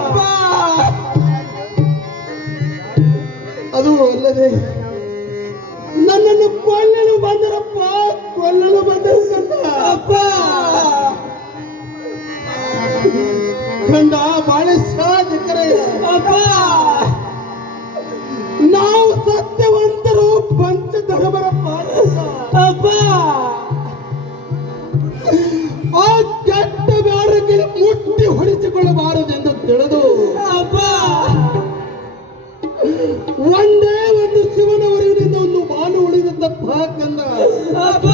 ಅಪ್ಪ ಅದು ಅಲ್ಲದೆ ನನ್ನನ್ನು ಕೊಲ್ಲಲು ಬಂದರಪ್ಪ, ಕೊಲ್ಲಲು ಬಂದ ಅಪ್ಪ ಕಂಡ ಬಾಳೆ ಸಾಧಕರೇ ಅಪ್ಪ. ನಾವು ಸತ್ಯವಂತರು ಪಂಚಧರ್ಮರ ಅಪ್ಪ. ಆ ಕೆಟ್ಟ ಬ್ಯಾರಕ್ಕೆ ಮುಟ್ಟಿ ಹೊಡಿಸಿಕೊಳ್ಳಬಾರದೆಂದು ತಿಳಿದು ಅಪ್ಪ ಒಂದೇ ಒಂದು ಶಿವನವರಿಗಿಂದ ಒಂದು ಬಾನು ಉಳಿದದ್ದಪ್ಪ ಕಂದ ಅಪ್ಪ.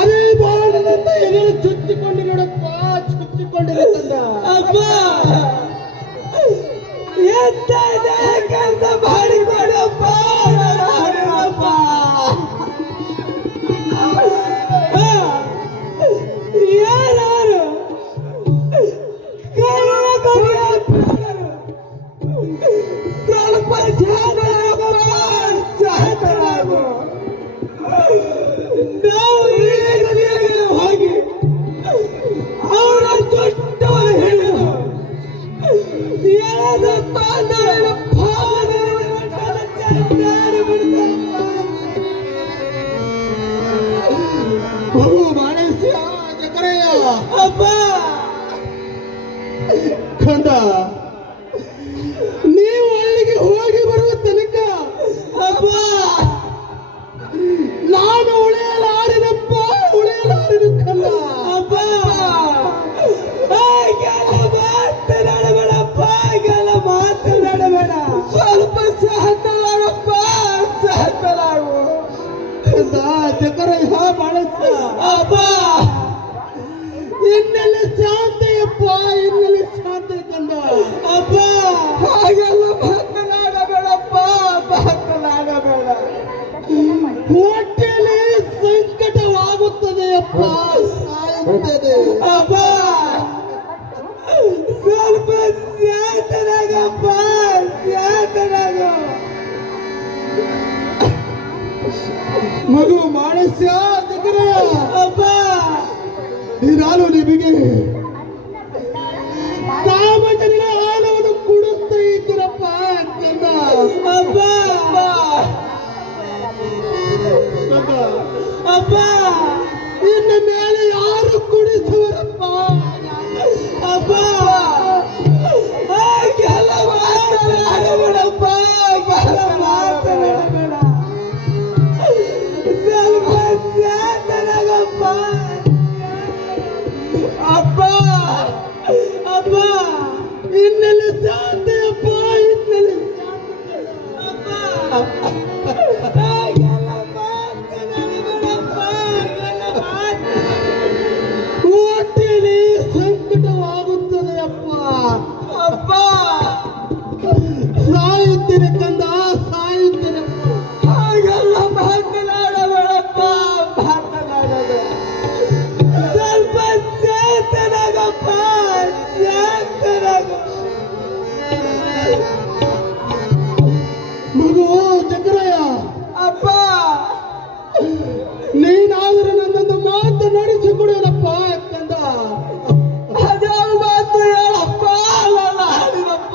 ಅದೇ ಬಾಳಿನಿಂದ ಎದುರು ಚುಚ್ಚಿಕೊಂಡು ನೋಡಪ್ಪ, ಚುಚ್ಚಿಕೊಂಡಿದೆ ಕಂದ ಅಪ್ಪ. ಎಂತ ಕೆಲಸ ಮಾಡಿಕೊಡಪ್ಪ ಯಾರು ಸ್ವಲ್ಪ ಶಾಂತರಾಗು. ನಾವು ಹೋಗಿ ಅವರ ದೊಡ್ಡವರು ಹೇಳಿದರು ಅಪ್ಪ. ಕಂದ ನೀವು ಅಲ್ಲಿಗೆ ಹೋಗಿ ಬರುವ ತನಕ ಅಪ್ಪ ನಾನು ಉಳಿಯಲಾರಿನಪ್ಪ, ಉಳಿಯಲಾರಿನ ಕಂದ ಅಪ್ಪ. ಮಾತನಾಡಬೇಡಪ್ಪ, ಮಾತನಾಡಬೇಡ, ಸ್ವಲ್ಪ ಸಹತಲಾಗಪ್ಪ, ಸಹತಲಾಗು ಕಂದ. ಜಕರಯ್ಯ ಬಾಳಸ ಅಪ್ಪ. ಇನ್ನೆಲ್ಲ ಶಾಂತಿಯಪ್ಪ, ಇನ್ನೆಲ್ಲ ಶಾಂತಿ ಕಂದ ಅಪ್ಪ. ಹಾಗೆಲ್ಲ ಮಾತನಾಡಬೇಡಪ್ಪ, ಮಾತನಾಡಬೇಡ. ಹೊಟ್ಟೆಯಲ್ಲಿ ಸಂಕಟವಾಗುತ್ತದೆ ಅಪ್ಪ, ಸಾಯುತ್ತದೆ ಅಪ್ಪ. ಸ್ವಲ್ಪ ಶಾಂತನಾಗಪ್ಪ, ಶಾಂತನಾಗ. ಮಗು ಮಾನಸ್ಯ ಅಪ್ಪ. ನಾನು ನಿಮಗೆ ಕಾಮಜನಿನ ಹಾಲವನ್ನು ಕುಡಿಸ್ತಾ ಇದ್ದೀರಪ್ಪ ಕಂದ ಅಪ್ಪ. ಅಪ್ಪ ಇನ್ನು ಮೇಲೆ ಯಾರು ಕುಡಿಸುವರಪ್ಪ ಅಪ್ಪ. ಹಾಗೆಲ್ಲ ಮಾತನಾಡಬೇಡಪ್ಪ, ಮಾತನಾಡಬೇಡ. ಸ್ವಲ್ಪ ಶಾಂತನಾಗಪ್ಪ ಅಪ್ಪ. ಅಪ್ಪ ಇನ್ನೆಲ್ಲ ಶಾಂತಿ ಅಪ್ಪ, ಇನ್ನೆಲ್ಲ ಹೊಟ್ಟೆಯಲ್ಲಿ ಸಂಕಟವಾಗುತ್ತದೆ ಅಪ್ಪ. ಅಪ್ಪ ಸಾಯುತ್ತೇನೆ ಕಂದ, ಸಾಯುತ್ತೇನೆ. ಹಾಗೆಲ್ಲ ಮಾತನಾಡಬೇಡಪ್ಪ, ಮಾತನಾಡಬೇಡ. ಸ್ವಲ್ಪ ಶಾಂತನಾಗಪ್ಪ, ಶಾಂತನಾಗ. ಮಗು ಚಕ್ರಯ್ಯ ಅಪ್ಪ, ನೀನಾದ್ರೆ ನನ್ನೊಂದು ಮಾತು ನಡೆಸಿಕೊಡೋನಪ್ಪ ಕಂದ. ಅದ್ಯಾವ ಮಾತು ಹೇಳಪ್ಪ, ಅಲ್ಲ ಹಾಡಿನಪ್ಪ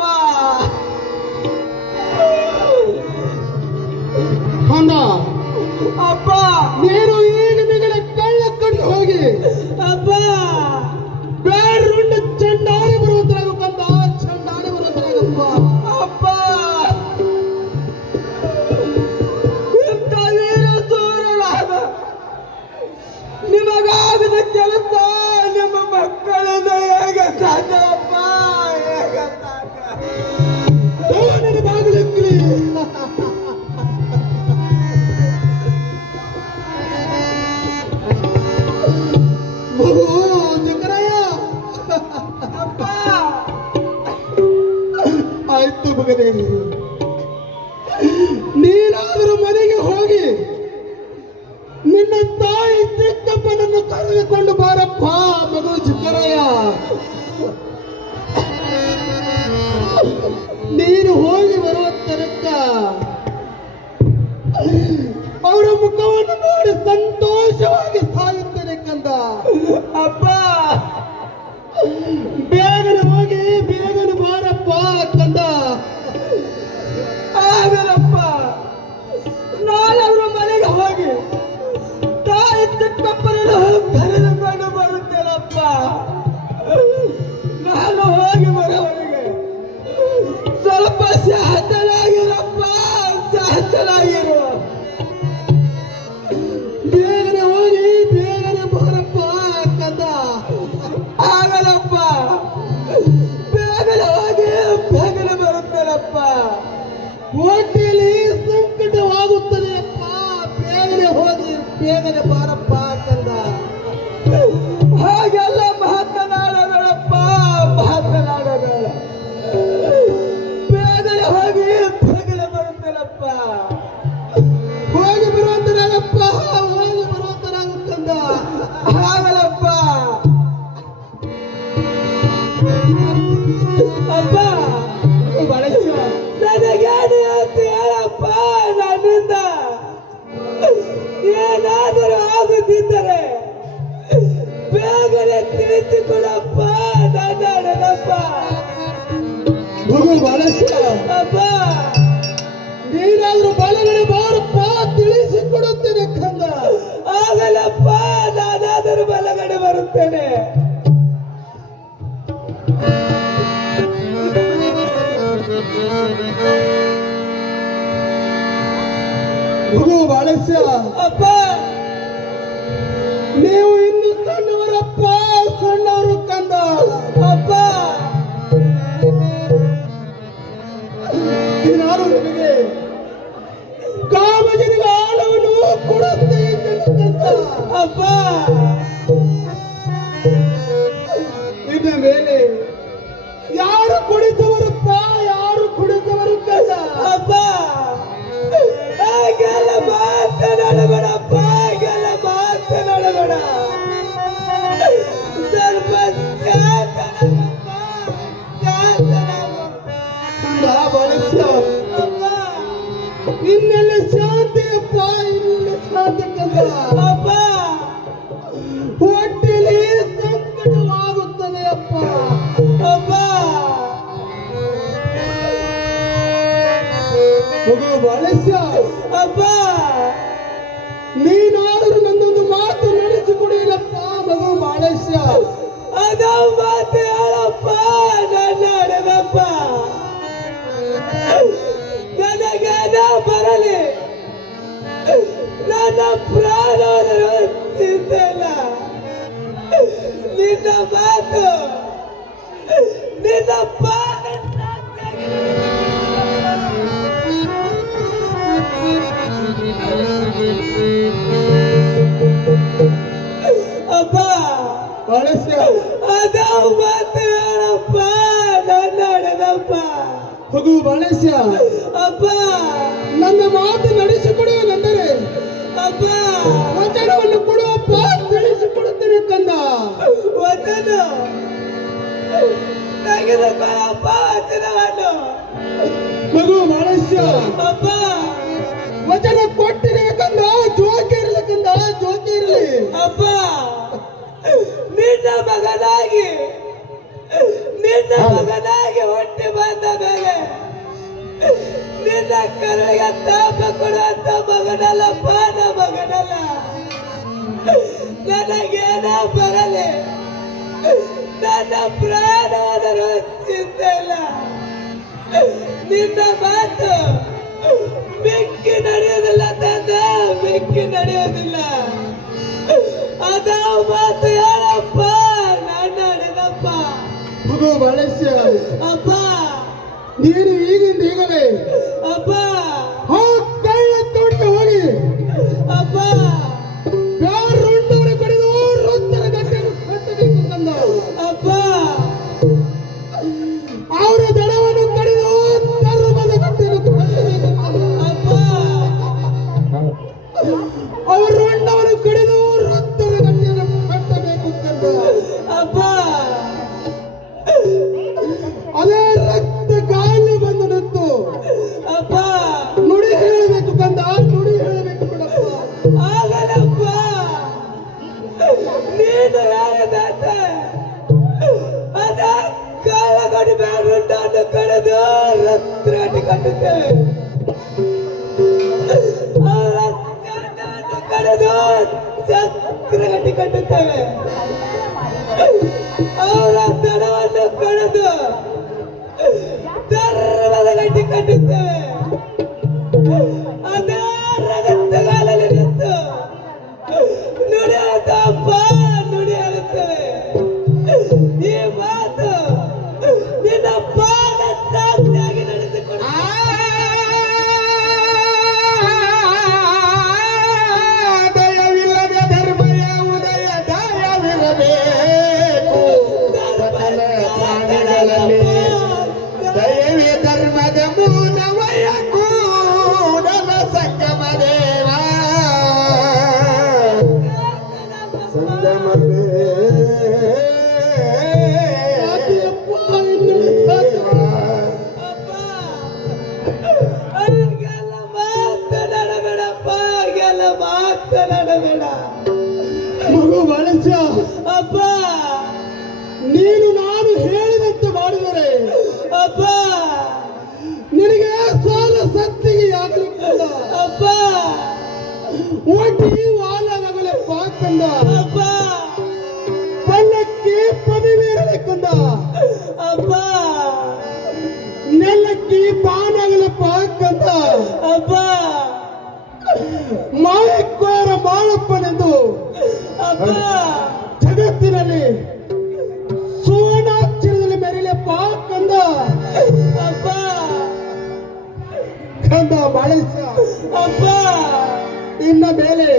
ಕಂದ ಅಪ್ಪ. ನೀನು ಈಗ ನಿಗಳ ಕಳ್ಳ ಕಡಿ ಹೋಗಿ ಅಪ್ಪ ಬೇರುಂಡ ಚಂಡಾಡಿ ಬರುವಂತಾಗ ಕಂದ, ಚಂಡಾಡಿ ಬರುವಂತಾಗಪ್ಪ ಅಪ್ಪ. ಇಂಥ ವೀರ ಸೂರರಾದ ನಿಮಗಾಗದ ಕೆಲಸ ನಿಮ್ಮ ಮಕ್ಕಳನ್ನು ಹೇಗೆ ಸಾಧ್ಯವಪ್ಪ, ಹೇಗೆ ಸಾಧ್ಯ? ನನ್ನ ಬಾಗಿಲಕ್ಕಲಿ ಮಗು ಚಕ್ರಯ್ಯ ಅಪ್ಪ. ಆಯ್ತು ಮಗನೇ, ನೀನಾದರೂ ಮನೆಗೆ ಹೋಗಿ ನಿನ್ನ ತಾಯಿ ಚಿಕ್ಕಪ್ಪನನ್ನು ಕರೆದುಕೊಂಡು ಬಾರಪ್ಪ ಮಗು ಚಕ್ರಯ್ಯ. ನೀನು ಹೋಗಿ ಬರುವ ತನಕ ಅವರ ಮುಖವನ್ನು ನೋಡಿ ಸಂತೋಷವಾಗಿ ಸಾಯುತ್ತೇನೆ ಕಂದ ಅಪ್ಪ. ಬೇಗನೆ ಬಾರಪ್ಪ ಕಂದ. ಹಾಗೆಲ್ಲ ಮಾತನಾಡಬೇಡಪ್ಪ, ಮಾತನಾಡಬೇಡ. ಬೇಗನೆ ಹೋಗಿ ಬೇಗನೆ ಬರುತ್ತೇನಪ್ಪ. ಹೋಗಿ ಬರುವಂತನಾಗಪ್ಪ, ಹೋಗಿ ಬರುವಂತನಾಗುತ್ತಂದ. ಆಗಲಪ್ಪ ಅಪ್ಪ. ನನಗೇನು ಅಂತ ಹೇಳಪ್ಪ. ನನ್ನಿಂದ ಏನಾದರೂ ಆಗುತ್ತಿದ್ದರೆ ಬೇಗನೆ ತಿಳಿಸಿಕೊಡಪ್ಪ. ನನ್ನ ಅಣ್ಣನಪ್ಪ. ಅಪ್ಪ ನೀನಾದ್ರೂ ಬಲಗಡೆ ಬಾರಪ್ಪ, ತಿಳಿಸಿಕೊಡುತ್ತೇನೆ ಕಂದ. ಆಗಲಪ್ಪ, ನಾನಾದರೂ ಬಲಗಡೆ ಬರುತ್ತೇನೆ. ಅಪ್ಪ ನೀವು ಇನ್ನು ಸಣ್ಣವರಪ್ಪ, ಸಣ್ಣವರು ಕಂದ. ಅಪ್ಪ ನಾನು ನಿಮಗೆ ಕಾಮಜನಿಗೆ ಆಳವನ್ನು ಕೊಡುತ್ತೇನೆ ಕಂದ. ಅಪ್ಪ ಇನ್ನು ಮೇಲೆ ಯಾರು ಕುಡಿದವರಪ್ಪ, ಯಾರು ಕುಡಿದವರು ಕಂದ. ಅಪ್ಪ ಹಾಗೆಲ್ಲ ಮಾತನಾಡಬೇಡಪ್ಪ, ಹಾಗೆಲ್ಲ ಮಾತನಾಡಬೇಡ. ಸ್ವಲ್ಪ ಇನ್ನೆಲ್ಲ ಶಾಂತಿಯಪ್ಪ, ಇನ್ನೆಲ್ಲ ಶಾಂತಿ ಕಂದ. ಅಪ್ಪ ಹೊಟ್ಟೆಲಿ ಸಂಕಟವಾಗುತ್ತದೆ ಅಪ್ಪ. ಅಪ್ಪ ಮಗು ಬಾಳಸ್ಯ. ಅಪ್ಪ ನೀನಾದರೂ ನನ್ನೊಂದು ಮಾತು ನಡೆಸಿಕೊಡಿಲ್ಲಪ್ಪ ಮಗು ಬಾಳಸ್ಯ. ಅದ ಮಾತು ಹೇಳಪ್ಪ. ನನ್ನ ಅಡದಪ್ಪ ನನಗೇನ ಬರಲಿ, ನನ್ನ ಪ್ರಾಣವನ್ನು ಚಿಂತಿಲ್ಲ. ನಿನ್ನ ಮಾತು, ನಿನ್ನ ಪಾದ ಅಪ್ಪ. ಅದ ಮಾತು ಹೇಳಪ್ಪ. ನನ್ನ ಅಡದಪ್ಪ ಮಗು ಬಾಳಸ್ಯ. ಅಪ್ಪ ನನ್ನ ಮಾತು ನಡೆಸಿಕೊಡುವುದೆಂದರೆ ಅಪ್ಪ ವಚನವನ್ನು ಕೊಡುವಪ್ಪ, ತಿಳಿಸಿಕೊಡುತ್ತೇನೆ ಕಂದ. ವಚನ ತೆಗೆದುಕೊಳ್ಳಪ್ಪ, ವಚನವನ್ನು ಮಗು ಬಾಳಸ್ಯ. ಅಪ್ಪ ವಚನ ಕೊಟ್ಟಿದೆ ಕಂದ, ಜೋಕೆ ಇರಲಿ ಕಂದ, ಜೋಕೆ ಇರಲಿ. ಅಪ್ಪ ನಿನ್ನ ಮಗನಾಗಿ, ನಿನ್ನ ಮಗನಾಗಿ ಹುಟ್ಟಿ ಬಂದ ಮೇಲೆ ನಿನ್ನ ಕರುಳಿಗೆ ತಾಪ ಕೊಡುವಂತ ಮಗನಲ್ಲಪ್ಪ, ನ ಮಗನಲ್ಲ. ನನಗೇನ ಬರಲಿ, ನನ್ನ ಪ್ರಾಣವಾದರೂ ಚಿಂತೆ ಇಲ್ಲ. ನಿನ್ನ ಮಾತು ಮಿಕ್ಕಿ ನಡೆಯೋದಿಲ್ಲ ತಂದ, ಮಿಕ್ಕಿ ನಡೆಯೋದಿಲ್ಲ. ಅದ ಮಾತು ಹೇಳಪ್ಪ. ನನ್ನ ನಡೆದಪ್ಪ ಮಗು ಬಾಳಸ್ಯ. ಅಪ್ಪ ನೀನು ಈಗಿಂದ ಈಗಲೇ ಅಪ್ಪ ಕಳ್ಳ ತೋಟಕ್ಕೆ ಹೋಗಿ ಅಪ್ಪ ಯಾರುಂಡವರು ಕಡಿದು ರೊತ್ತರ ಗಟ್ಟೆಯನ್ನು ಕಟ್ಟಬೇಕು ಕಂದ. ಅಪ್ಪ ಅವರ ದಡವನ್ನು ಕಡಿದು ಧರ್ಮದ ಗಟ್ಟೆಯನ್ನು ಕಟ್ಟಬೇಕು ಕಂದ. ಅಪ್ಪ ಅವರು ಉಂಡವರು ಕಡಿದು ರೊತ್ತರ ಗಟ್ಟೆಯನ್ನು ಕಟ್ಟಬೇಕು ಕಂದ. ಅಪ್ಪ ಅದೇ ರಕ್ತ ಗಾಳಿ ಬಂದು ನಿಂತು ಅಪ್ಪ ನುಡಿ ಹೇಳಬೇಕು ಕಂದ, ನುಡಿ ಹೇಳಬೇಕು ಬಿಡಪ್ಪ. ಆಗಲಪ್ಪ ನೀನು ಹೇಳದಾತ ಅದ ಕಾಳಗಡಿ ಬೇರುಂಡನ್ನು ಕಳೆದು ರತ್ರಾಟಿ ಕಟ್ಟುತ್ತೇವೆ. ಕಳೆದು ಚಕ್ರಗಟ್ಟಿ ಕಟ್ಟುತ್ತೇವೆ. ಅವರ ದಡವನ್ನು ಕಳೆದು ಧರ್ಮದ ಗಟ್ಟಿ ಕಟ್ಟುತ್ತೇವೆ. ಅದೇ ರಗತ್ತಗಾಲಲ್ಲಿ ನಿಂತು ನುಡಿ ಹೇಳುತ್ತಪ್ಪ, ನುಡಿ ಹೇಳುತ್ತೇವೆ. ಈ ಮಾತು ನಿನ್ನ ಪಾದ ಸಾಕ್ಷಿಯಾಗಿ ನಡೆಸಿಕೊಡು. ದಯವಿಲ್ಲದ ನೀನು ನಾನು ಹೇಳಿದಂತೆ ಮಾಡಿದರೆ ಅಪ್ಪ ನಿನಗೆ ಸಾಲ ಸತ್ತಿಗೆ ಆಗಲಿಕ್ಕಲ್ಲ. ಅಪ್ಪ ಒಡ್ಡಿ ವಾಲನಗಲೆ ಪಾಕಂದ ಅಪ್ಪ ಪಲ್ಲಕ್ಕಿ ಪದಿವೇರಲಿಕ್ಕಂದ ಅಪ್ಪ ನೆಲಕ್ಕಿ ಪಾನಗಲೆ ಪಾಕಂದ ಅಪ್ಪ ಮಾಯಕ್ಕೋರ ಮಾಳಪ್ಪನೆಂದು ಅಪ್ಪ ಜಗತ್ತಿನಲ್ಲಿ ಸುವರ್ಣಾಕ್ಷರದಲ್ಲಿ ಮೆರೆಲೆ ಪಾಕಂದ ಅಪ್ಪ ಕಂದ ಬಾಳಿಸ ಅಪ್ಪ ಇನ್ನ ಮೇಲೆ